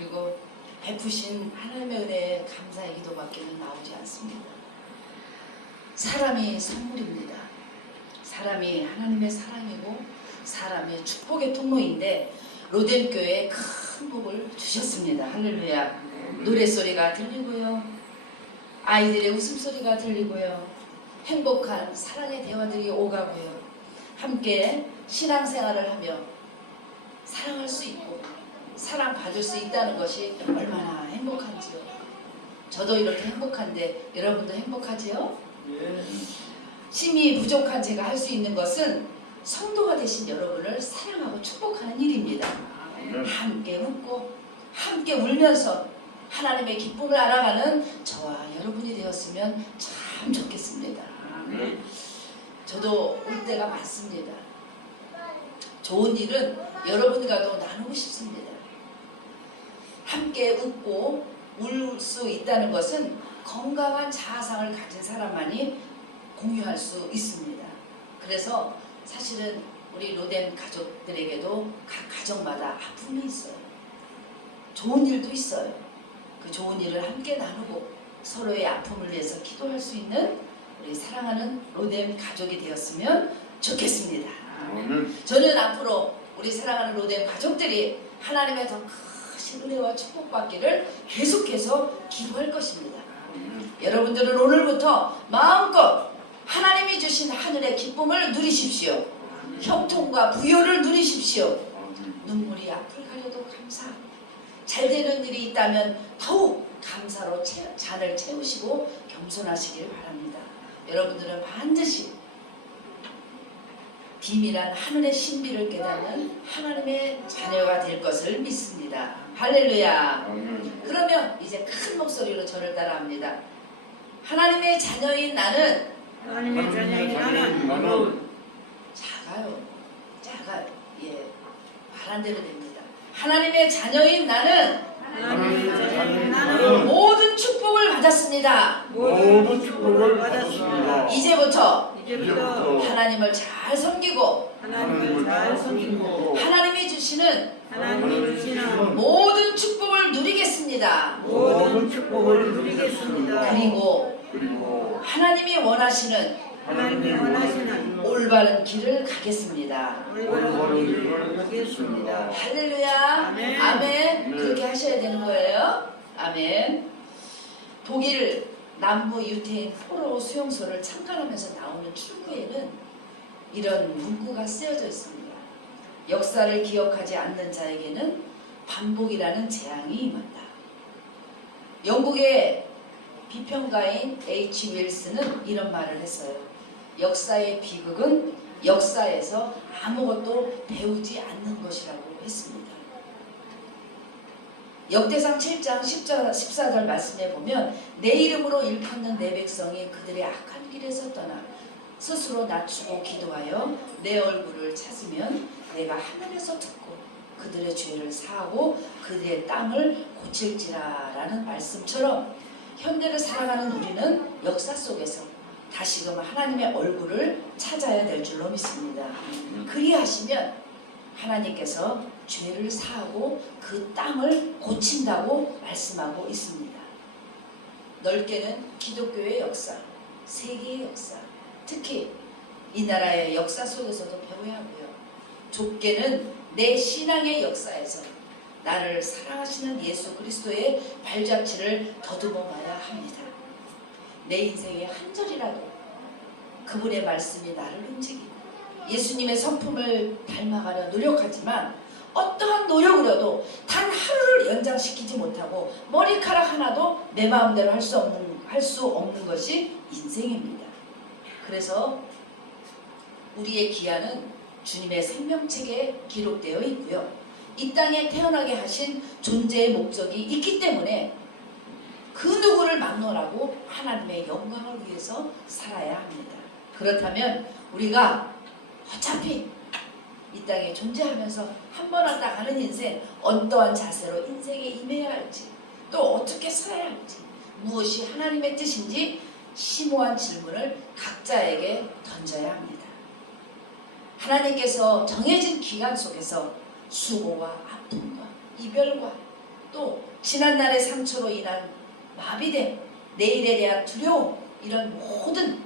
그리고 베푸신 하나님의 은혜에 감사의 기도밖에는 나오지 않습니다. 사람이 선물입니다. 사람이 하나님의 사랑이고 사람의 축복의 통로인데 로뎀교회에 큰 복을 주셨습니다. 할렐루야. 노랫소리가 들리고요. 아이들의 웃음소리가 들리고요. 행복한 사랑의 대화들이 오가고요. 함께 신앙생활을 하며 사랑할 수 있고 사랑받을 수 있다는 것이 얼마나 행복한지요. 저도 이렇게 행복한데 여러분도 행복하지요? 힘이 부족한 제가 할 수 있는 것은 성도가 되신 여러분을 사랑하고 축복하는 일입니다. 함께 웃고 함께 울면서 하나님의 기쁨을 알아가는 저와 여러분이 되었으면 참 좋겠습니다. 저도 울 때가 많습니다. 좋은 일은 여러분과도 나누고 싶습니다. 함께 웃고 울 수 있다는 것은 건강한 자아상을 가진 사람만이 공유할 수 있습니다. 그래서 사실은 우리 로뎀 가족들에게도 각 가정마다 아픔이 있어요. 좋은 일도 있어요. 그 좋은 일을 함께 나누고 서로의 아픔을 위해서 기도할 수 있는 우리 사랑하는 로뎀 가족이 되었으면 좋겠습니다. 저는 앞으로 우리 사랑하는 로뎀 가족들이 하나님의 더 크신 은혜와 축복받기를 계속해서 기도할 것입니다. 여러분들은 오늘부터 마음껏 하나님이 주신 하늘의 기쁨을 누리십시오. 형통과 부요를 누리십시오. 눈물이 앞을 가려도 감사. 잘 되는 일이 있다면 더욱 감사로 잔을 채우시고 겸손하시길 바랍니다. 여러분들은 반드시 비밀한 하늘의 신비를 깨닫는 하나님의 자녀가 될 것을 믿습니다. 할렐루야. 그러면 이제 큰 목소리로 저를 따라합니다. 하나님의 자녀인 나는 작아요. 예, 말한 대로 됩니다. 하나님의 자녀인 나는 모든 축복을 받았습니다. 이제부터 하나님을 잘 섬기고 하나님이 주시는 모든 축복을 누리겠습니다. 그리고 하나님이 원하시는 올바른 길을 가겠습니다. 할렐루야. 아멘. 그렇게 하셔야 되는 거예요. 아멘. 독일 남부 유태인 포로 수용소를 참관하면서 나오는 출구에는 이런 문구가 쓰여져 있습니다. 역사를 기억하지 않는 자에게는 반복이라는 재앙이 임한다. 영국의 비평가인 H. 윌스는 이런 말을 했어요. 역사의 비극은 역사에서 아무것도 배우지 않는 것이라고 했습니다. 역대상 7장 14절 말씀에 보면 내 이름으로 일컫는 내 백성이 그들의 악한 길에서 떠나 스스로 낮추고 기도하여 내 얼굴을 찾으면 내가 하늘에서 듣고 그들의 죄를 사하고 그들의 땅을 고칠지라 라는 말씀처럼 현대를 살아가는 우리는 역사 속에서 다시금 하나님의 얼굴을 찾아야 될 줄로 믿습니다. 그리하시면 하나님께서 죄를 사하고 그 땅을 고친다고 말씀하고 있습니다. 넓게는 기독교의 역사, 세계의 역사, 특히 이 나라의 역사 속에서도 배워야 하고요. 좁게는 내 신앙의 역사에서 나를 사랑하시는 예수 그리스도의 발자취를 더듬어가야 합니다. 내 인생의 한 절이라도 그분의 말씀이 나를 움직이고 예수님의 성품을 닮아가려 노력하지만 어떠한 노력으로도 단 하루를 연장시키지 못하고 머리카락 하나도 내 마음대로 할 수 없는 것이 인생입니다. 그래서 우리의 기한은 주님의 생명책에 기록되어 있고요. 이 땅에 태어나게 하신 존재의 목적이 있기 때문에 그 누구를 막론하고 하나님의 영광을 위해서 살아야 합니다. 그렇다면 우리가 어차피 이 땅에 존재하면서 한 번 왔다 가는 인생, 어떠한 자세로 인생에 임해야 할지, 또 어떻게 살아야 할지, 무엇이 하나님의 뜻인지 심오한 질문을 각자에게 던져야 합니다. 하나님께서 정해진 기간 속에서 수고와 아픔과 이별과 또 지난날의 상처로 인한 마비됨, 내일에 대한 두려움, 이런 모든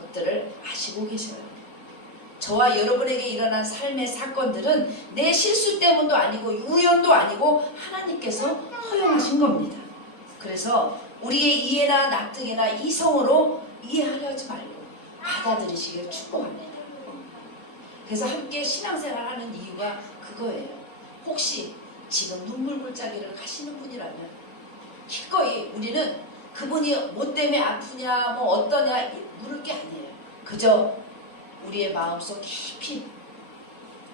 것들을 아시고 계셔요. 저와 여러분에게 일어난 삶의 사건들은 내 실수 때문도 아니고 우연도 아니고 하나님께서 허용하신 겁니다. 그래서 우리의 이해나 납득이나 이성으로 이해하려 하지 말고 받아들이시길 축복합니다. 그래서 함께 신앙생활하는 이유가 그거예요. 혹시 지금 눈물골짜기를 가시는 분이라면 기꺼이 우리는 그분이 뭐 때문에 아프냐 뭐 어떠냐 물을 게 아니에요. 그저 우리의 마음속 깊이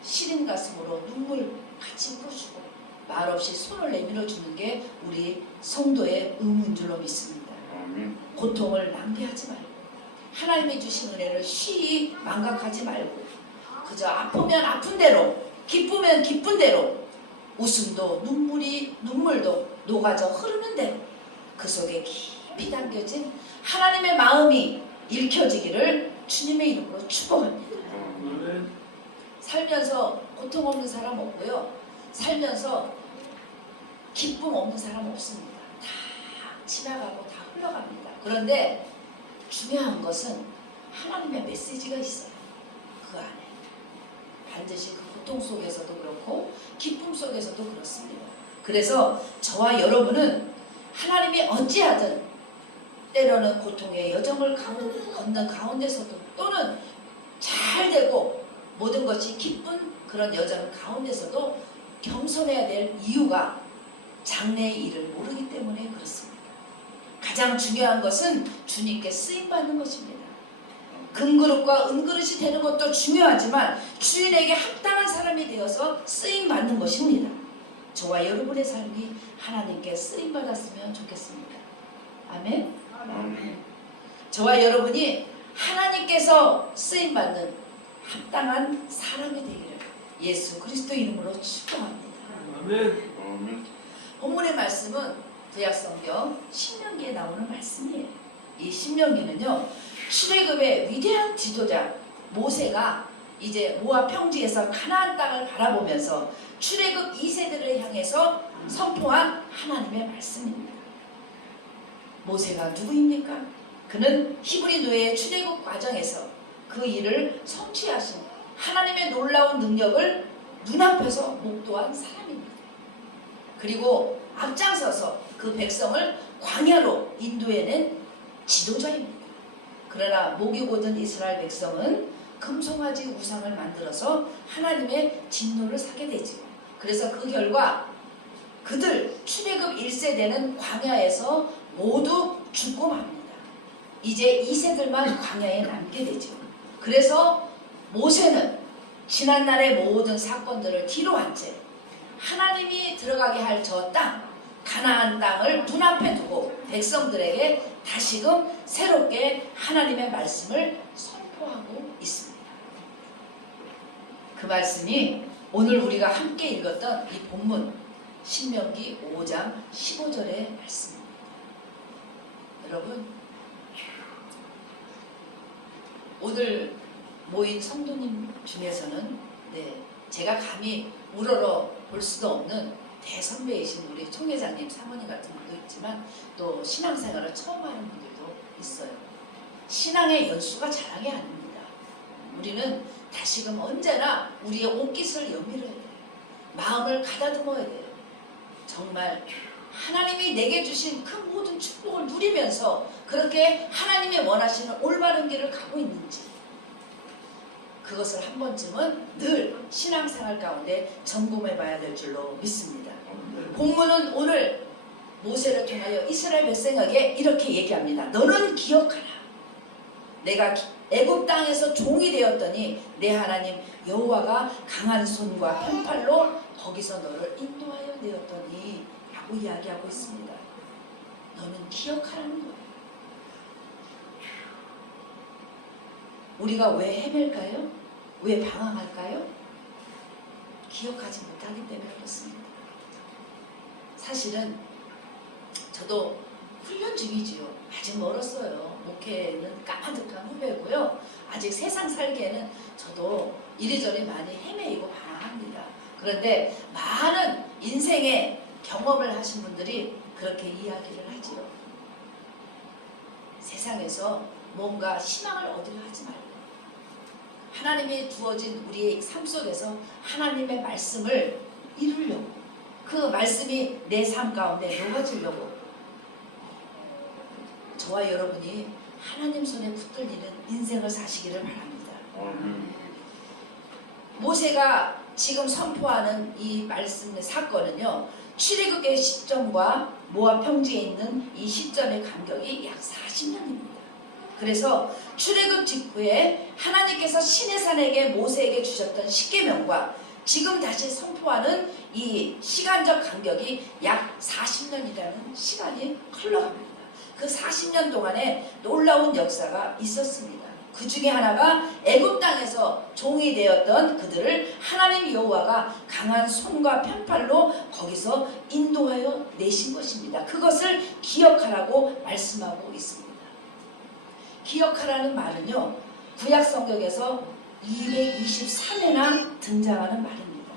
시린 가슴으로 눈물 같이 풀어주고 말없이 손을 내밀어 주는 게 우리 성도의 의무인 줄로 믿습니다. 고통을 낭비하지 말고 하나님이 주신 은혜를 쉬이 망각하지 말고 그저 아프면 아픈 대로 기쁘면 기쁜 대로 웃음도 눈물도 녹아져 흐르는 대로 그 속에 깊이 담겨진 하나님의 마음이 읽혀지기를 주님의 이름으로 축복합니다. 살면서 고통 없는 사람 없고요. 살면서 기쁨 없는 사람 없습니다. 다 지나가고 다 흘러갑니다. 그런데 중요한 것은 하나님의 메시지가 있어요. 그 안에. 반드시 그 고통 속에서도 그렇고 기쁨 속에서도 그렇습니다. 그래서 저와 여러분은 하나님이 어찌하든 때로는 고통의 여정을 걷는 가운데서도 또는 잘 되고 모든 것이 기쁜 그런 여정 가운데서도 겸손해야 될 이유가 장래의 일을 모르기 때문에 그렇습니다. 가장 중요한 것은 주님께 쓰임받는 것입니다. 금그릇과 은그릇이 되는 것도 중요하지만 주인에게 합당한 사람이 되어서 쓰임받는 것입니다. 저와 여러분의 삶이 하나님께 쓰임받았으면 좋겠습니다. 아멘? 저와 여러분이 하나님께서 쓰임받는 합당한 사람이 되기를 예수 그리스도 이름으로 축복합니다. 아멘. 본문의 말씀은 구약성경 신명기에 나오는 말씀이에요. 이 신명기는요, 출애굽의 위대한 지도자 모세가 이제 모압 평지에서 가나안 땅을 바라보면서 출애굽 2세들을 향해서 선포한 하나님의 말씀입니다. 모세가 누구입니까? 그는 히브리 노예의 출애굽 과정에서 그 일을 성취하신 하나님의 놀라운 능력을 눈앞에서 목도한 사람입니다. 그리고 앞장서서 그 백성을 광야로 인도해낸 지도자입니다. 그러나 목이 곧은 이스라엘 백성은 금송아지 우상을 만들어서 하나님의 진노를 사게 되죠. 그래서 그 결과 그들 출애굽 1세대는 광야에서 모두 죽고 맙니다. 이제 2세들만 광야에 남게 되죠. 그래서 모세는 지난날의 모든 사건들을 뒤로 한 채 하나님이 들어가게 할 저 땅, 가나안 땅을 눈앞에 두고 백성들에게 다시금 새롭게 하나님의 말씀을 선포하고 있습니다. 그 말씀이 오늘 우리가 함께 읽었던 이 본문 신명기 5장 15절의 말씀입니다. 여러분, 오늘 모인 성도님 중에서는 제가 감히 우러러 볼 수도 없는 대선배이신 우리 총회장님, 사모님 같은 분도 있지만 또 신앙생활을 처음 하는 분들도 있어요. 신앙의 연수가 자랑이 아닙니다. 우리는 다시금 언제나 우리의 옷깃을 연밀어야 돼요. 마음을 가다듬어야 돼요. 정말 하나님이 내게 주신 그 모든 축복을 누리면서 그렇게 하나님이 원하시는 올바른 길을 가고 있는지 그것을 한 번쯤은 늘 신앙생활 가운데 점검해 봐야 될 줄로 믿습니다. 본문은 오늘 모세를 통하여 이스라엘 백성에게 이렇게 얘기합니다. 너는 기억하라. 내가 애굽 땅에서 종이 되었더니 내 하나님 여호와가 강한 손과 편팔로 거기서 너를 인도하여 내었더니 라고 이야기하고 있습니다. 너는 기억하라는 거예요. 우리가 왜 헤맬까요? 왜 방황할까요? 기억하지 못하기 때문에 그렇습니다. 사실은 저도 훈련 중이지요. 아직 멀었어요. 목회는 까마득한 후배고요. 아직 세상 살기에는 저도 이리저리 많이 헤매이고 방황합니다. 그런데 많은 인생의 경험을 하신 분들이 그렇게 이야기를 하지요. 세상에서 뭔가 희망을 얻으려 하지 말고 하나님이 두어진 우리의 삶 속에서 하나님의 말씀을 이루려고, 그 말씀이 내 삶 가운데 녹아지려고 저와 여러분이 하나님 손에 붙들리는 인생을 사시기를 바랍니다. 모세가 지금 선포하는 이 말씀의 사건은요, 출애굽의 시점과 모압 평지에 있는 이 시점의 간격이 약 40년입니다. 그래서 출애굽 직후에 하나님께서 시내산에게 모세에게 주셨던 십계명과 지금 다시 선포하는 이 시간적 간격이 약 40년이라는 시간이 흘러갑니다. 그 40년 동안에 놀라운 역사가 있었습니다. 그 중에 하나가 애굽 땅에서 종이 되었던 그들을 하나님 여호와가 강한 손과 편팔로 거기서 인도하여 내신 것입니다. 그것을 기억하라고 말씀하고 있습니다. 기억하라는 말은요, 구약 성경에서 223회나 등장하는 말입니다.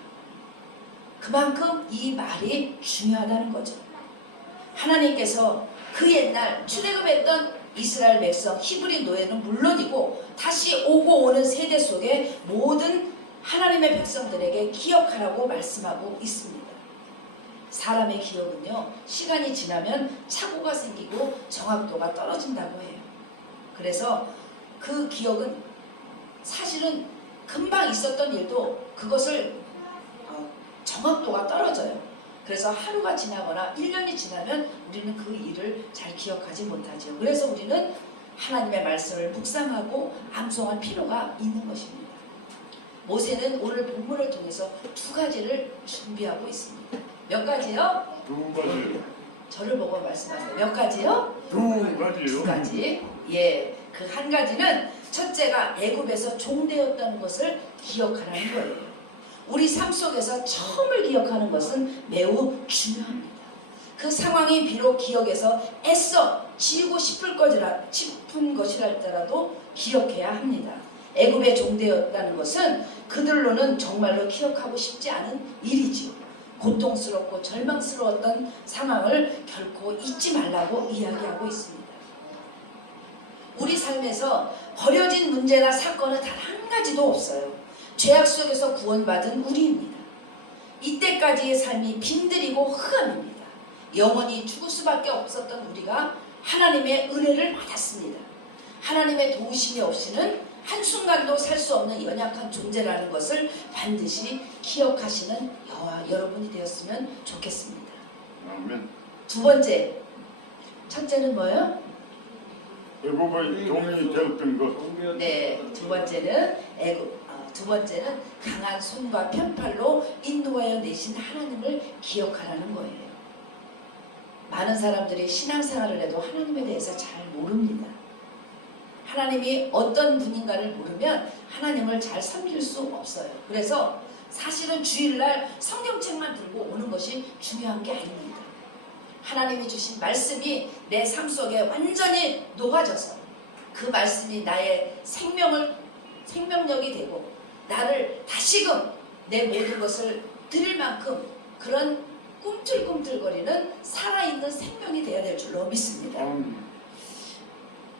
그만큼 이 말이 중요하다는 거죠. 하나님께서 그 옛날 출애굽했던 이스라엘 백성 히브리 노예는 물론이고 다시 오고 오는 세대 속에 모든 하나님의 백성들에게 기억하라고 말씀하고 있습니다. 사람의 기억은요, 시간이 지나면 착오가 생기고 정확도가 떨어진다고 해요. 그래서 그 기억은 사실은 금방 있었던 일도 그것을 정확도가 떨어져요. 그래서 하루가 지나거나 1년이 지나면 우리는 그 일을 잘 기억하지 못하죠. 그래서 우리는 하나님의 말씀을 묵상하고 암송할 필요가 있는 것입니다. 모세는 오늘 본문을 통해서 두 가지를 준비하고 있습니다. 몇 가지요? 두 가지요. 저를 보고 말씀하세요. 몇 가지요? 두 가지요. 두 가지. 예, 그 한 가지는 첫째가 애굽에서 종되었다는 것을 기억하라는 거예요. 우리 삶 속에서 처음을 기억하는 것은 매우 중요합니다. 그 상황이 비록 기억에서 애써 지우고 싶은 것이랄지라도 기억해야 합니다. 애굽에 종되었다는 것은 그들로는 정말로 기억하고 싶지 않은 일이지요. 고통스럽고 절망스러웠던 상황을 결코 잊지 말라고 이야기하고 있습니다. 우리 삶에서 버려진 문제나 사건은 단 한 가지도 없어요. 죄악 속에서 구원받은 우리입니다. 이때까지의 삶이 빈들이고 흑암입니다. 영원히 죽을 수밖에 없었던 우리가 하나님의 은혜를 받았습니다. 하나님의 도우심이 없이는 한순간도 살 수 없는 연약한 존재라는 것을 반드시 기억하시는 여호와 여러분이 되었으면 좋겠습니다. 아멘. 두 번째, 첫째는 뭐예요? 애굽의 종이 되었던 것. 네, 두 번째는 강한 손과 편팔로 인도하여 내신 하나님을 기억하라는 거예요. 많은 사람들이 신앙생활을 해도 하나님에 대해서 잘 모릅니다. 하나님이 어떤 분인가를 모르면 하나님을 잘 섬길 수 없어요. 그래서 사실은 주일날 성경책만 들고 오는 것이 중요한 게 아닙니다. 하나님이 주신 말씀이 내 삶 속에 완전히 녹아져서 그 말씀이 나의 생명력이 되고 나를 다시금 내 모든 것을 드릴 만큼 그런 꿈틀꿈틀거리는 살아있는 생명이 되어야 될 줄로 믿습니다.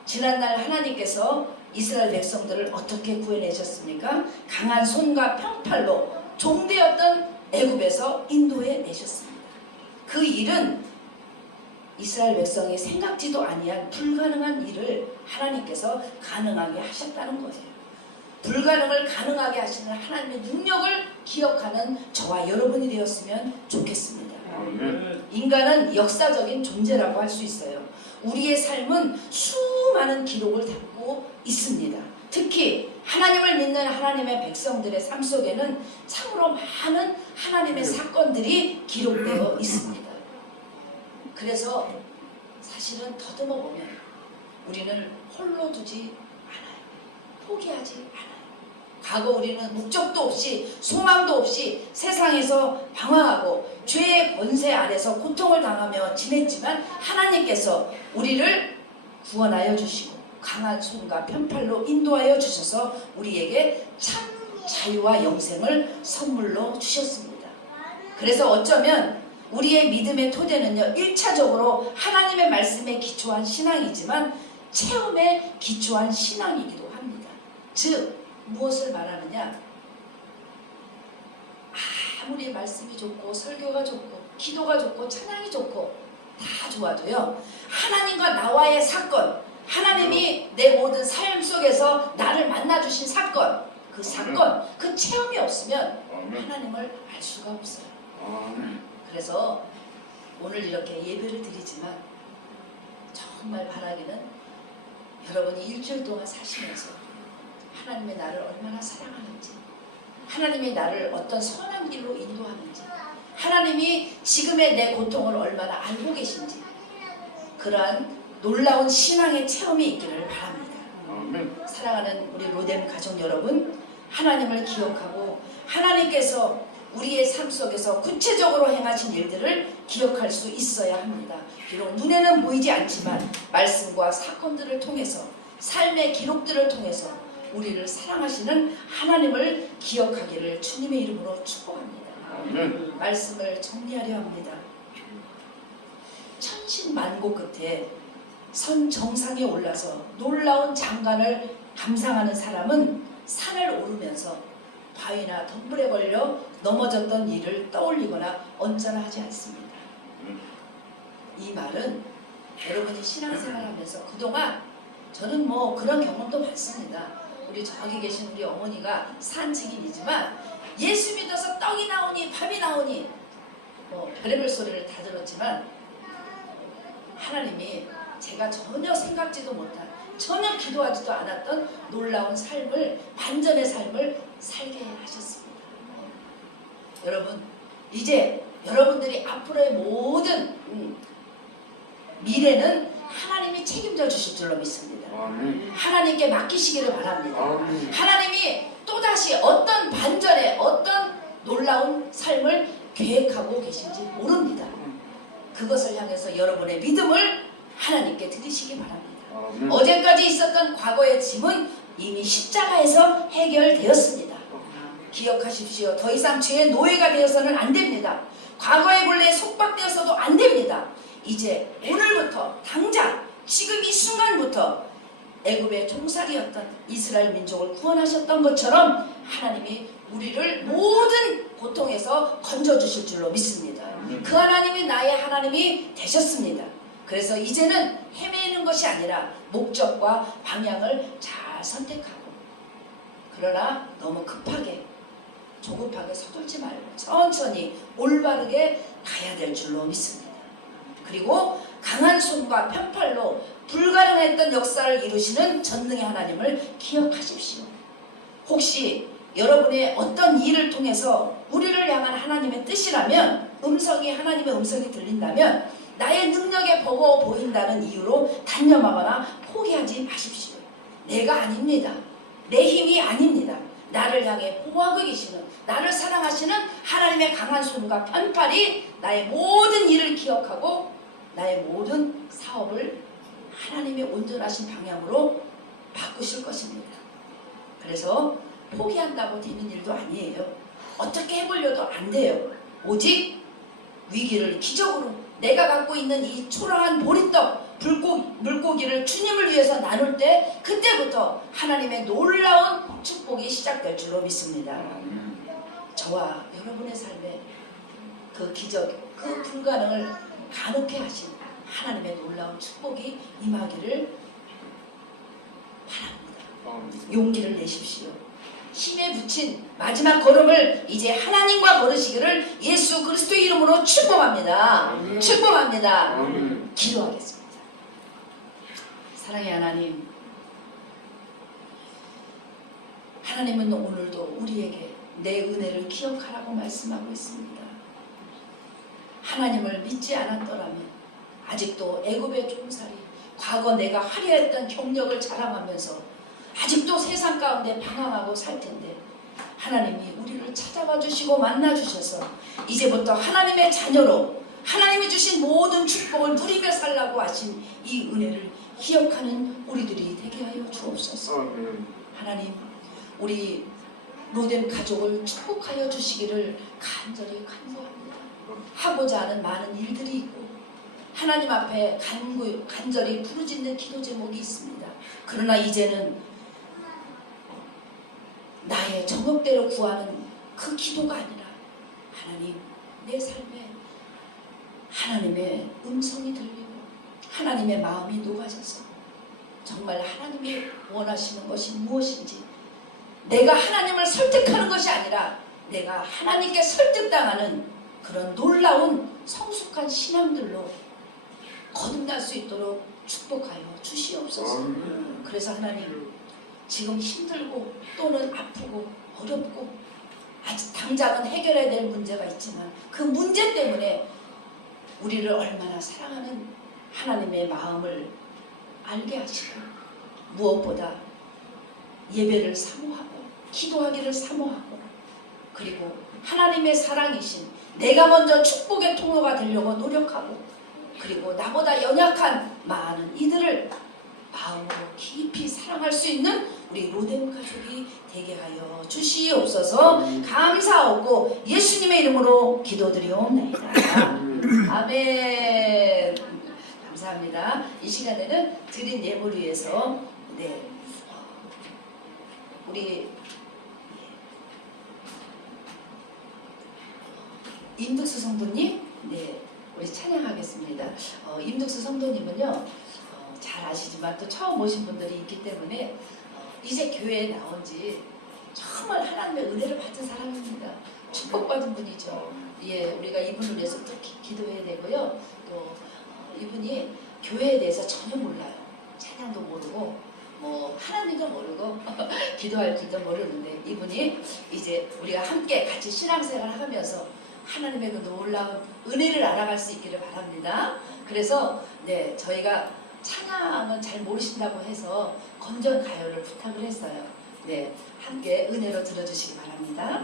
지난날 하나님께서 이스라엘 백성들을 어떻게 구해내셨습니까? 강한 손과 편팔로 종되었던 애굽에서 인도해 내셨습니다. 그 일은 이스라엘 백성이 생각지도 아니한 불가능한 일을 하나님께서 가능하게 하셨다는 거예요. 불가능을 가능하게 하시는 하나님의 능력을 기억하는 저와 여러분이 되었으면 좋겠습니다. 인간은 역사적인 존재라고 할 수 있어요. 우리의 삶은 수많은 기록을 담고 있습니다. 특히 하나님을 믿는 하나님의 백성들의 삶 속에는 참으로 많은 하나님의 사건들이 기록되어 있습니다. 그래서 사실은 더듬어 보면 우리는 홀로 두지 않아요. 포기하지 않아요. 과거 우리는 목적도 없이 소망도 없이 세상에서 방황하고 죄의 권세 아래서 고통을 당하며 지냈지만 하나님께서 우리를 구원하여 주시고 강한 손과 편팔로 인도하여 주셔서 우리에게 참 자유와 영생을 선물로 주셨습니다. 그래서 어쩌면 우리의 믿음의 토대는요, 1차적으로 하나님의 말씀에 기초한 신앙이지만 체험에 기초한 신앙이기도 합니다. 즉 무엇을 말하느냐, 아무리 말씀이 좋고 설교가 좋고 기도가 좋고 찬양이 좋고 다 좋아도요, 하나님과 나와의 사건, 하나님이 내 모든 삶 속에서 나를 만나주신 사건, 그 사건, 그 체험이 없으면 하나님을 알 수가 없어요. 그래서 오늘 이렇게 예배를 드리지만 정말 바라기는 여러분이 일주일 동안 사시면서 하나님의 나를 얼마나 사랑하는지, 하나님이 나를 어떤 선한 길로 인도하는지, 하나님이 지금의 내 고통을 얼마나 알고 계신지, 그러한 놀라운 신앙의 체험이 있기를 바랍니다. 사랑하는 우리 로뎀 가족 여러분, 하나님을 기억하고 하나님께서 우리의 삶 속에서 구체적으로 행하신 일들을 기억할 수 있어야 합니다. 비록 눈에는 보이지 않지만 말씀과 사건들을 통해서, 삶의 기록들을 통해서 우리를 사랑하시는 하나님을 기억하기를 주님의 이름으로 축복합니다. 말씀을 정리하려 합니다. 천신만고 끝에 선 정상에 올라서 놀라운 장관을 감상하는 사람은 산을 오르면서 바위나 덤불에 걸려 넘어졌던 일을 떠올리거나 언짢아 하지 않습니다. 이 말은 여러분이 신앙생활하면서 그동안, 저는 뭐 그런 경험도 많습니다. 우리 저기 계신 우리 어머니가 산 증인이지만 예수 믿어서 떡이 나오니 밥이 나오니 뭐 별의별 소리를 다 들었지만 하나님이 제가 전혀 생각지도 못한, 전혀 기도하지도 않았던 놀라운 삶을, 반전의 삶을 살게 하셨습니다. 여러분, 이제 여러분들이 앞으로의 모든 미래는 하나님이 책임져 주실 줄로 믿습니다. 하나님께 맡기시기를 바랍니다. 하나님이 또다시 어떤 반전의, 어떤 놀라운 삶을 계획하고 계신지 모릅니다. 그것을 향해서 여러분의 믿음을 하나님께 드리시기 바랍니다. 어제까지 있었던 과거의 짐은 이미 십자가에서 해결되었습니다. 기억하십시오. 더 이상 죄의 노예가 되어서는 안 됩니다. 과거의 굴레에 속박되어서도 안 됩니다. 이제 오늘부터, 당장 지금 이 순간부터 애굽의 종살이였던 이스라엘 민족을 구원하셨던 것처럼 하나님이 우리를 모든 고통에서 건져주실 줄로 믿습니다. 그 하나님이 나의 하나님이 되셨습니다. 그래서 이제는 헤매는 것이 아니라 목적과 방향을 잘 선택하고, 그러나 너무 급하게, 조급하게 서둘지 말고 천천히 올바르게 가야 될 줄로 믿습니다. 그리고 강한 손과 편팔로 불가능했던 역사를 이루시는 전능의 하나님을 기억하십시오. 혹시 여러분의 어떤 일을 통해서 우리를 향한 하나님의 뜻이라면, 하나님의 음성이 들린다면 나의 능력에 버거워 보인다는 이유로 단념하거나 포기하지 마십시오. 내가 아닙니다. 내 힘이 아닙니다. 나를 향해 보호하고 계시는, 나를 사랑하시는 하나님의 강한 손과 편팔이 나의 모든 일을 기억하고 나의 모든 사업을 하나님의 온전하신 방향으로 바꾸실 것입니다. 그래서 포기한다고 되는 일도 아니에요. 어떻게 해보려도 안 돼요. 오직 위기를 기적으로, 내가 갖고 있는 이 초라한 보리떡, 물고기를 주님을 위해서 나눌 때, 그때부터 하나님의 놀라운 축복이 시작될 줄로 믿습니다. 저와 여러분의 삶에 그 기적, 그 불가능을 가능케 하신 하나님의 놀라운 축복이 임하기를 바랍니다. 용기를 내십시오. 힘에 붙인 마지막 걸음을 이제 하나님과 걸으시기를 예수 그리스도의 이름으로 축복합니다. 축복합니다. 기도하겠습니다. 사랑의 하나님, 하나님은 오늘도 우리에게 내 은혜를 기억하라고 말씀하고 있습니다. 하나님을 믿지 않았더라면 아직도 애굽의 종살이, 과거 내가 화려했던 경력을 자랑하면서 아직도 세상 가운데 방황하고 살 텐데, 하나님이 우리를 찾아봐 주시고 만나 주셔서 이제부터 하나님의 자녀로 하나님이 주신 모든 축복을 누리며 살라고 하신 이 은혜를 기억하는 우리들이 되게 하여 주옵소서. 하나님, 우리 로뎀 가족을 축복하여 주시기를 간절히 간구합니다. 하고자 하는 많은 일들이 있고 하나님 앞에 간절히 부르짖는 기도 제목이 있습니다. 그러나 이제는 나의 정욕대로 구하는 그 기도가 아니라 하나님, 내 삶에 하나님의 음성이 들리고 하나님의 마음이 녹아져서 정말 하나님이 원하시는 것이 무엇인지 내가 하나님을 설득하는 것이 아니라 내가 하나님께 설득당하는 그런 놀라운 성숙한 신앙들로 거듭날 수 있도록 축복하여 주시옵소서. 그래서 하나님, 지금 힘들고 또는 아프고 어렵고 아직 당장은 해결해야 될 문제가 있지만 그 문제 때문에 우리를 얼마나 사랑하는 하나님의 마음을 알게 하시고 무엇보다 예배를 사모하고 기도하기를 사모하고 그리고 하나님의 사랑이신 내가 먼저 축복의 통로가 되려고 노력하고 그리고 나보다 연약한 많은 이들을 마음으로 깊이 사랑할 수 있는 우리 로뎀 가족이 되게 하여 주시옵소서. 감사하고 예수님의 이름으로 기도드리옵나이다. 아멘. 감사합니다. 이 시간에는 드린 예물을 위해서 우리 임득수 성도님, 우리 찬양하겠습니다. 임득수 성도님은요, 잘 아시지만 또 처음 오신 분들이 있기 때문에 이제 교회에 나온 지 정말 하나님의 은혜를 받은 사람입니다. 축복받은 분이죠. 예, 우리가 이분을 위해서 또 기도해야 되고요. 또 이분이 교회에 대해서 전혀 몰라요. 찬양도 모르고 뭐 하나님도 모르고 기도할 줄도 모르는데 이분이 이제 우리가 함께 같이 신앙생활을 하면서 하나님의 그 놀라운 은혜를 알아갈 수 있기를 바랍니다. 그래서 저희가 찬양은 잘 모르신다고 해서 건전 가요를 부탁을 했어요. 함께 은혜로 들어주시기 바랍니다.